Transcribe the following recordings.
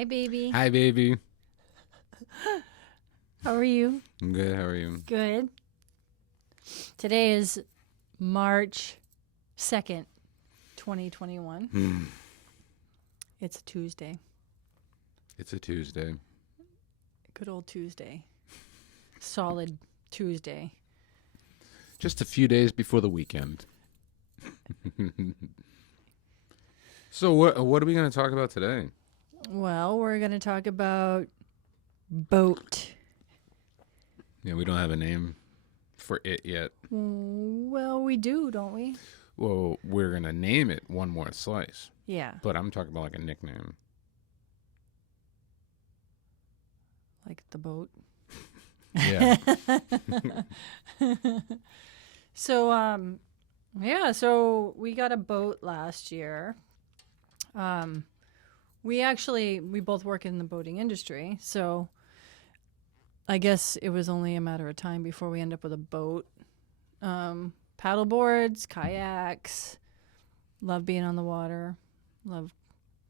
Hi, baby. Hi, baby. How are you? I'm good. How are you? Good. Today is March 2nd, 2021. It's a Tuesday. It's a Tuesday. Good old Tuesday. Solid Tuesday. Just a few days before the weekend. So what are we going to talk about today? Well, we're going to talk about boat. Yeah, we don't have a name for it yet. Well, we do, don't we? Well, we're going to name it One More Slice. Yeah. But I'm talking about like a nickname. Like the boat. Yeah. So we got a boat last year. We both work in the boating industry, so I guess it was only a matter of time before we end up with a boat. Paddle boards, kayaks, love being on the water, love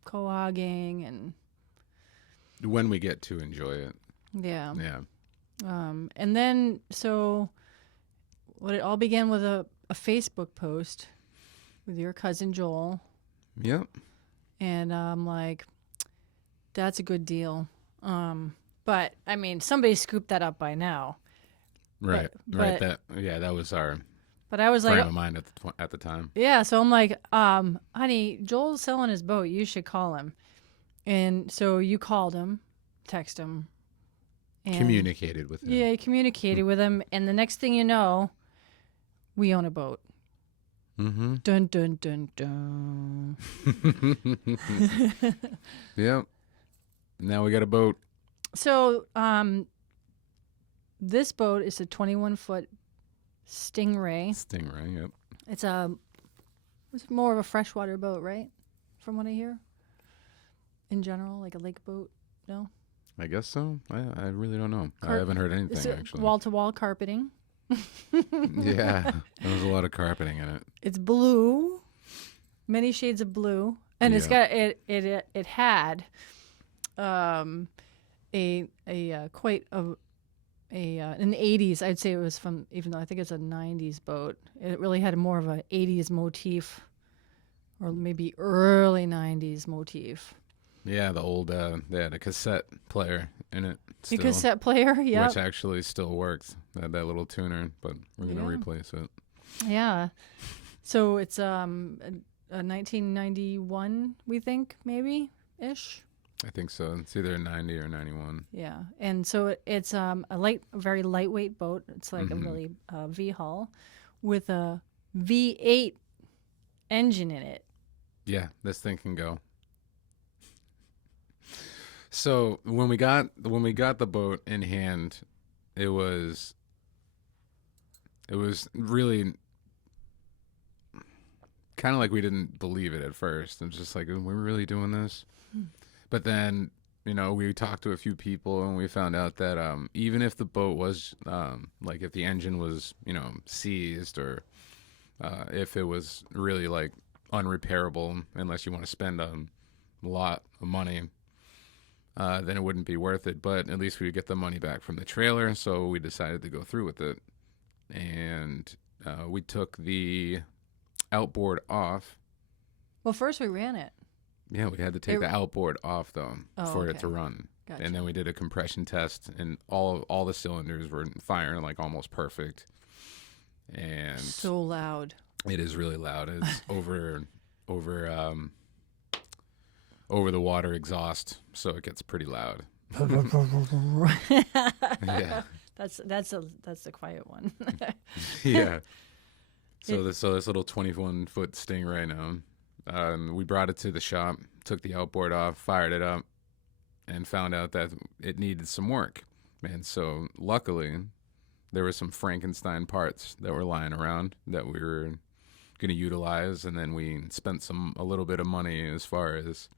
cohogging, and When we get to enjoy it. yeah. Yeah. And then, so what it all began with a Facebook post with your cousin Joel. Yep. And I'm like, that's a good deal. But I mean, somebody scooped that up by now. Right. But That was our But I was frame like, of mind at the time. yeah. So I'm like, honey, Joel's selling his boat. You should call him. And so you called him, text him. And Communicated with him. Yeah, you communicated with him. And the next thing you know, we own a boat. Mm-hmm. Dun, dun, dun, dun. Yep. Now we got a boat. So, this boat is a 21-foot Stingray. Stingray, yep. It's more of a freshwater boat, right? From what I hear. In general, like a lake boat. No. I guess so. I really don't know. I haven't heard anything, actually. Wall-to-wall carpeting. Yeah. There was a lot of carpeting in it. It's blue, many shades of blue, and it's got it had quite in the 80s. I'd say it was from, even though I think it's a 90s boat, it really had more of a 80s motif, or maybe early 90s motif. Yeah, the old they had a cassette player in it. The cassette player, yeah, which actually still works. That little tuner, but we're gonna replace it. Yeah. So it's a 1991, we think, maybe ish. I think so. It's either 90 or 91. Yeah, and so it's a very lightweight boat. It's like a really V-hull with a V8 engine in it. Yeah, this thing can go. So when we got the boat in hand, it was really kind of like we didn't believe it at first. It was just like, are we really doing this? But then, we talked to a few people and we found out that even if the boat was like if the engine was, seized, or if it was really like unrepairable, unless you want to spend a lot of money, then it wouldn't be worth it. But at least we would get the money back from the trailer. So we decided to go through with it. And we took the outboard off. Well, first we ran it. Yeah, we had to take the outboard off, though, for it to run. Gotcha. And then we did a compression test, and all the cylinders were firing like almost perfect. And so loud. It is really loud. It's over the water exhaust, so it gets pretty loud. Yeah. That's the quiet one. Yeah. So this little 21-foot Stingray now. We brought it to the shop, took the outboard off, fired it up, and found out that it needed some work. And so luckily, there were some Frankenstein parts that were lying around that we were going to utilize, and then we spent a little bit of money as far as,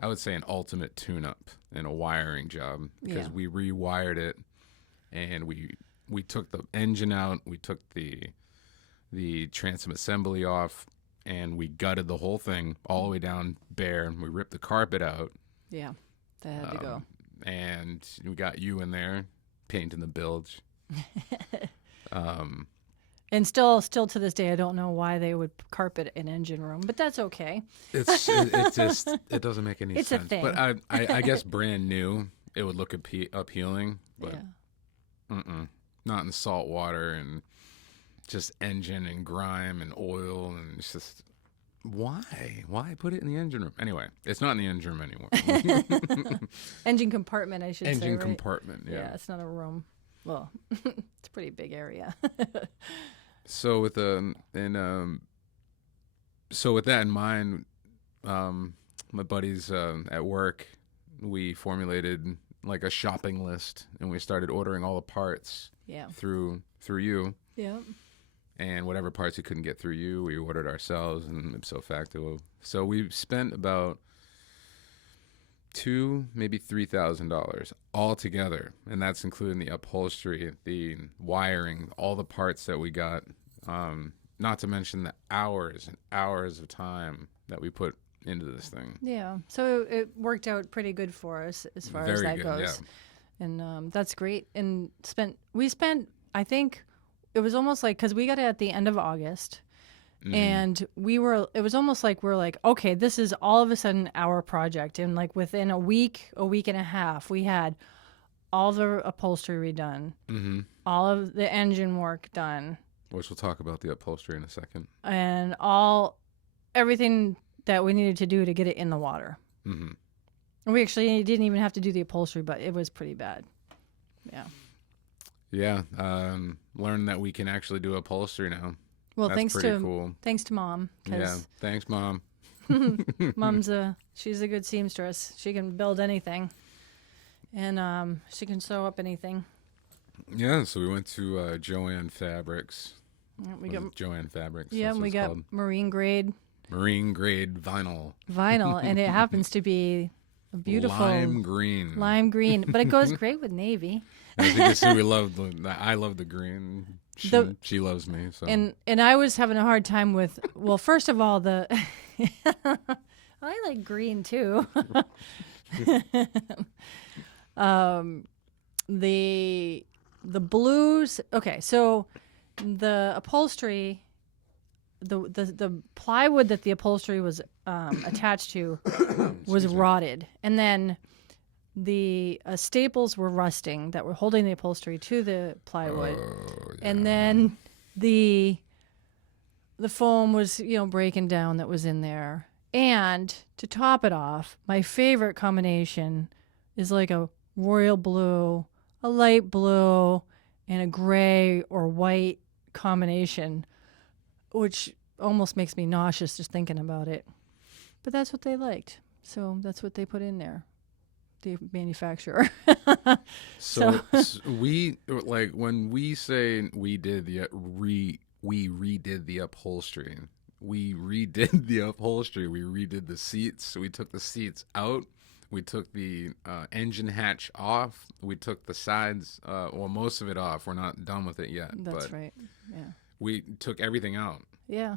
I would say, an ultimate tune-up and a wiring job, because we rewired it, and we took the engine out, we took the transom assembly off, and we gutted the whole thing all the way down bare. We ripped the carpet out. Yeah. That had to go. And we got you in there painting the bilge. And still to this day, I don't know why they would carpet an engine room, but that's okay. It doesn't make any It's sense. a thing. But I guess brand new, it would look appealing, but not in salt water and just engine and grime and oil, and it's just why put it in the engine room? Anyway, it's not in the engine room anymore. Engine compartment, I should say. Engine Right? compartment. Yeah, it's not a room. Well, it's a pretty big area. So with that in mind, my buddies at work, we formulated like a shopping list, and we started ordering all the parts. Yeah. Through you. Yeah. And whatever parts we couldn't get through you, we ordered ourselves, and ipso facto. So we spent about $2,000, maybe $3,000 all together, and that's including the upholstery, the wiring, all the parts that we got. Not to mention the hours and hours of time that we put into this thing. Yeah. So it worked out pretty good for us as far as that goes. Yeah. And that's great. And we spent, I think, it was almost like, because we got it at the end of August, and it was almost like we're like, okay, this is all of a sudden our project. And like within a week and a half, we had all the upholstery redone, all of the engine work done. Which we'll talk about the upholstery in a second. And everything that we needed to do to get it in the water. Mm-hmm. We actually didn't even have to do the upholstery, but it was pretty bad. Yeah. Yeah. Learned that we can actually do upholstery now. Well, That's pretty cool. Thanks to Mom. Yeah. Thanks, Mom. Mom's she's a good seamstress. She can build anything, and she can sew up anything. Yeah. So we went to Joanne Fabrics. We got Joanne Fabrics. Yeah, we got called. Marine grade vinyl. And it happens to be a beautiful lime green, but it goes great with navy. As you can see, I love the green. She loves me. So. And I was having a hard time with. Well, first of all, I like green too. The blues. Okay, so the upholstery, the plywood that the upholstery was attached to was rotted, and then the staples were rusting that were holding the upholstery to the plywood, and then the foam was breaking down that was in there. And to top it off, my favorite combination is like a royal blue, a light blue, and a gray or white combination, which almost makes me nauseous just thinking about it. But that's what they liked. So that's what they put in there, the manufacturer. So we, like, when we say we did we redid the upholstery. We redid the upholstery. We redid the seats. We took the seats out. We took the engine hatch off. We took the sides, most of it off. We're not done with it yet. That's right. Yeah. We took everything out. Yeah,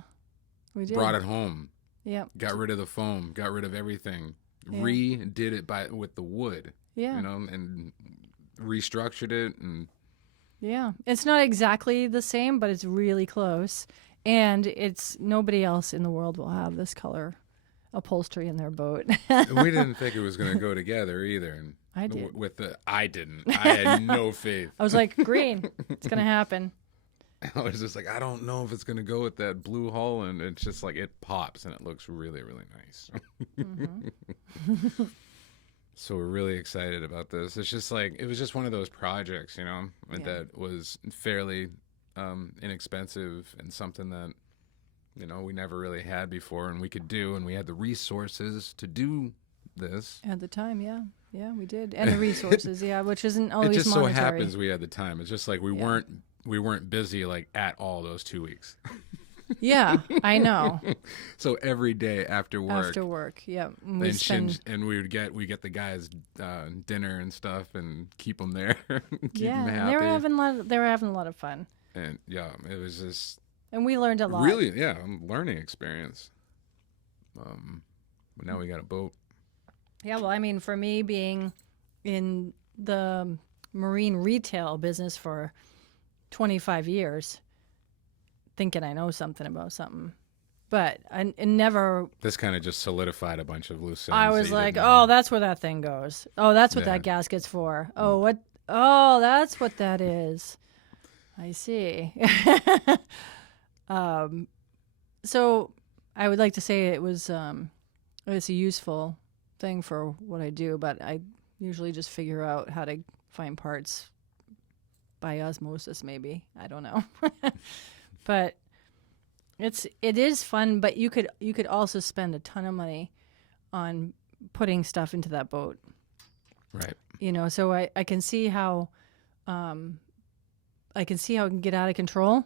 we did. Brought it home. Yeah. Got rid of the foam. Got rid of everything. Yeah. Redid it with the wood. Yeah. And restructured it. And yeah, it's not exactly the same, but it's really close. And nobody else in the world will have this color upholstery in their boat. We didn't think it was going to go together either. I did. I didn't. I had no faith. I was like, green. It's going to happen. I was just like, I don't know if it's going to go with that blue hull. And it's just like, it pops and it looks really, really nice. Mm-hmm. So we're really excited about this. It's just like, it was just one of those projects, that was fairly inexpensive and something that, we never really had before and we could do, and we had the resources to do this. At the time, yeah. Yeah, we did. And the resources, yeah, which isn't always monetary. It just so happens we had the time. It's just like we weren't busy like at all those 2 weeks. Yeah, I know. So every day after work, yeah. And we get the guys dinner and stuff and keep them there, keep them happy. And they were having a lot of fun. And yeah, it was just. And we learned a lot. Really, yeah, learning experience. But now we got a boat. Yeah, well, I mean, for me being in the marine retail business for 25 years, thinking I know something about something, but I it never. This kind of just solidified a bunch of loose ends. I that was you like, didn't oh, know. that's where that thing goes. Oh, that's what Yeah. that gasket's for. Oh, what? Oh, that's what that is. I see. So I would like to say it's a useful thing for what I do, but I usually just figure out how to find parts by osmosis. Maybe I don't know, but it is fun. But you could also spend a ton of money on putting stuff into that boat. Right. So I can see how it can get out of control.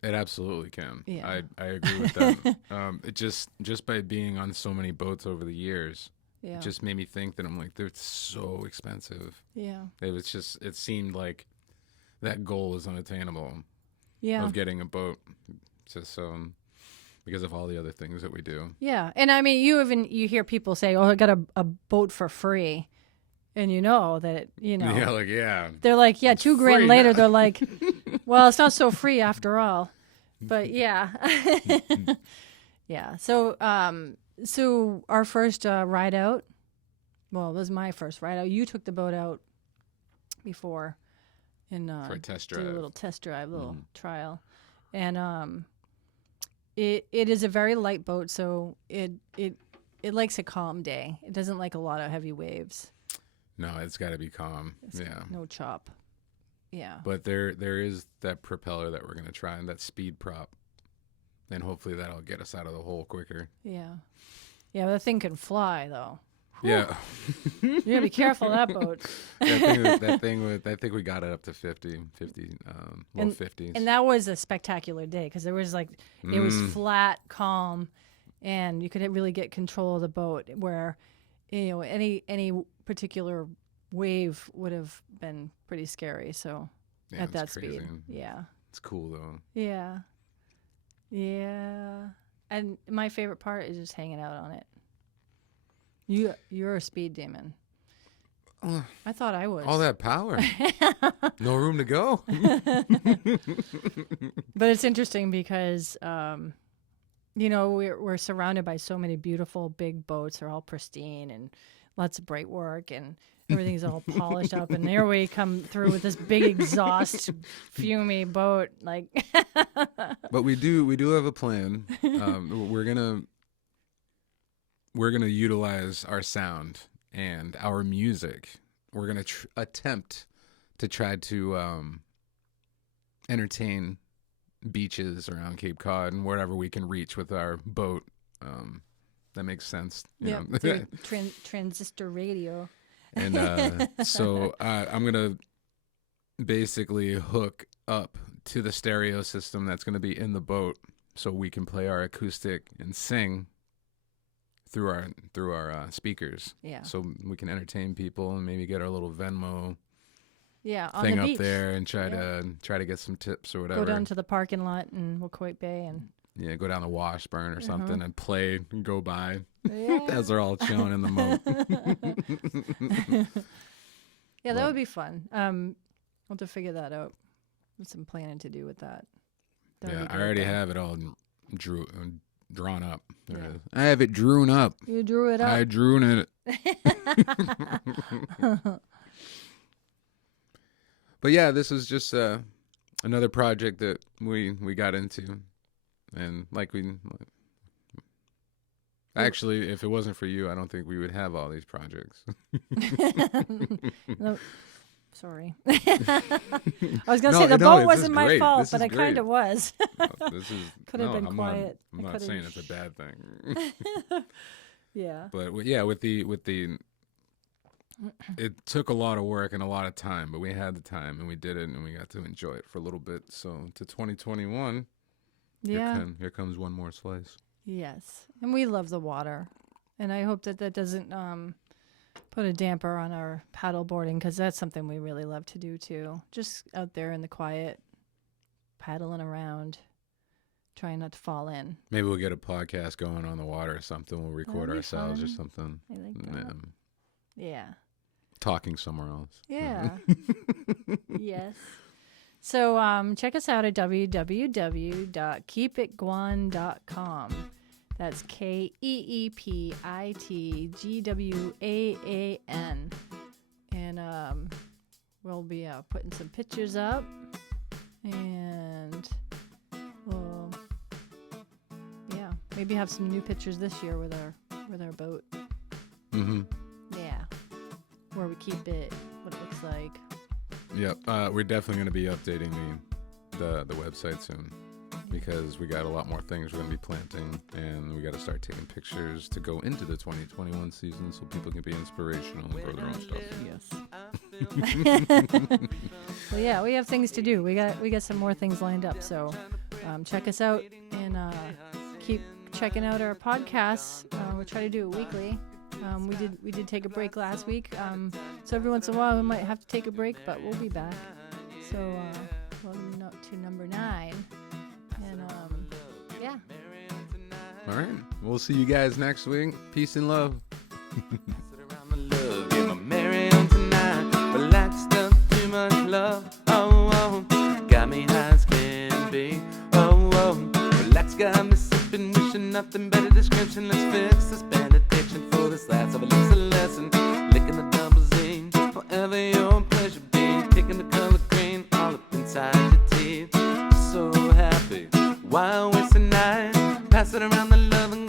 It absolutely can. Yeah. I agree with that. It just by being on so many boats over the years, Yeah. it just made me think that I'm like, they're so expensive. Yeah. It seemed like that goal was unattainable Yeah. of getting a boat, just because of all the other things that we do. Yeah. And I mean, you hear people say, "Oh, I got a boat for free," and Yeah, like yeah. they're like, "Yeah, $2,000 free later." now. They're like, "Well, it's not so free after all." But yeah. Yeah. So our first ride out. Well, it was my first ride out. You took the boat out before, and For a test did a drive. little test drive, little trial, and it is a very light boat, so it likes a calm day. It doesn't like a lot of heavy waves. No, it's got to be calm. Yeah. No chop. Yeah. But there is that propeller that we're going to try, and that speed prop. And hopefully that'll get us out of the hole quicker. Yeah. Yeah, that thing can fly though. Yeah. You gotta be careful of that boat. I think we got it up to 50, low 50s. And that was a spectacular day because there was it was flat, calm, and you could really get control of the boat. Where, any particular wave would have been pretty scary. So Yeah, at that it's crazy. speed, yeah, It's cool though. yeah, yeah. And my favorite part is just hanging out on it. You're a speed demon. I thought I was. All that power. No room to go. But it's interesting because, we're surrounded by so many beautiful big boats. They're all pristine and lots of bright work and everything's all polished up. And there we come through with this big exhaust fumy boat. But we do have a plan. We're gonna utilize our sound and our music. We're gonna attempt to try to entertain beaches around Cape Cod and wherever we can reach with our boat. That makes sense. Yeah, through transistor radio. And so I'm gonna basically hook up to the stereo system that's gonna be in the boat, so we can play our acoustic and sing through our speakers. Yeah. So we can entertain people and maybe get our little Venmo Yeah, on thing the up beach. there and try to get some tips or whatever. Go down to the parking lot in Wacoit Bay and Go down to Washburn or something and play and go by yeah. as they're all chilling in the moat. Yeah, that would be fun. We'll have to figure that out. There's some planning to do with that. That would Yeah, be I great, already though. have it all drawn up. There Yeah. it is. I have it drewn up. You drew it up. I drew it. But yeah, this is just another project that we got into, and actually, if it wasn't for you, I don't think we would have all these projects. No, sorry. I was going to say the boat wasn't my fault, but it kind of was. This is Could have been I'm quiet. I'm I not could've saying it's a bad thing. Yeah. But yeah, with the it took a lot of work and a lot of time, but we had the time and we did it and we got to enjoy it for a little bit. So to 2021, Yeah. here comes one more slice. Yes. And we love the water. And I hope that doesn't put a damper on our paddle boarding, because that's something we really love to do too. Just out there in the quiet, paddling around, trying not to fall in. Maybe we'll get a podcast going on the water or something. We'll record That'd be ourselves or fun. something. I like that. Yeah. Talking somewhere else. Yeah. Yes. So check us out at www.keepitgwaan.com. That's KEEPITGWAAN. And we'll be putting some pictures up. And we'll, maybe have some new pictures this year with our boat. Mm-hmm. Yeah. Where we keep it, what it looks like. Yep. We're definitely going to be updating the website soon because we got a lot more things we're going to be planting, and we got to start taking pictures to go into the 2021 season so people can be inspirational and grow their own stuff. Yes. Well, yeah, we have things to do. We got some more things lined up. So check us out and keep checking out our podcasts. We'll try to do it weekly. We did take a break last week. So every once in a while we might have to take a break, but we'll be back. So welcome to number 9. And yeah. All right. We'll see you guys next week. Peace and love. Too much love. Got me high as can be. Relax, got me sipping, wishing nothing better description. Let's fix this bad addiction for this last of a lesson. Licking the double Z, forever your pleasure being. Kicking the color green all up inside your teeth. So happy, why waste a night? Pass it around the love and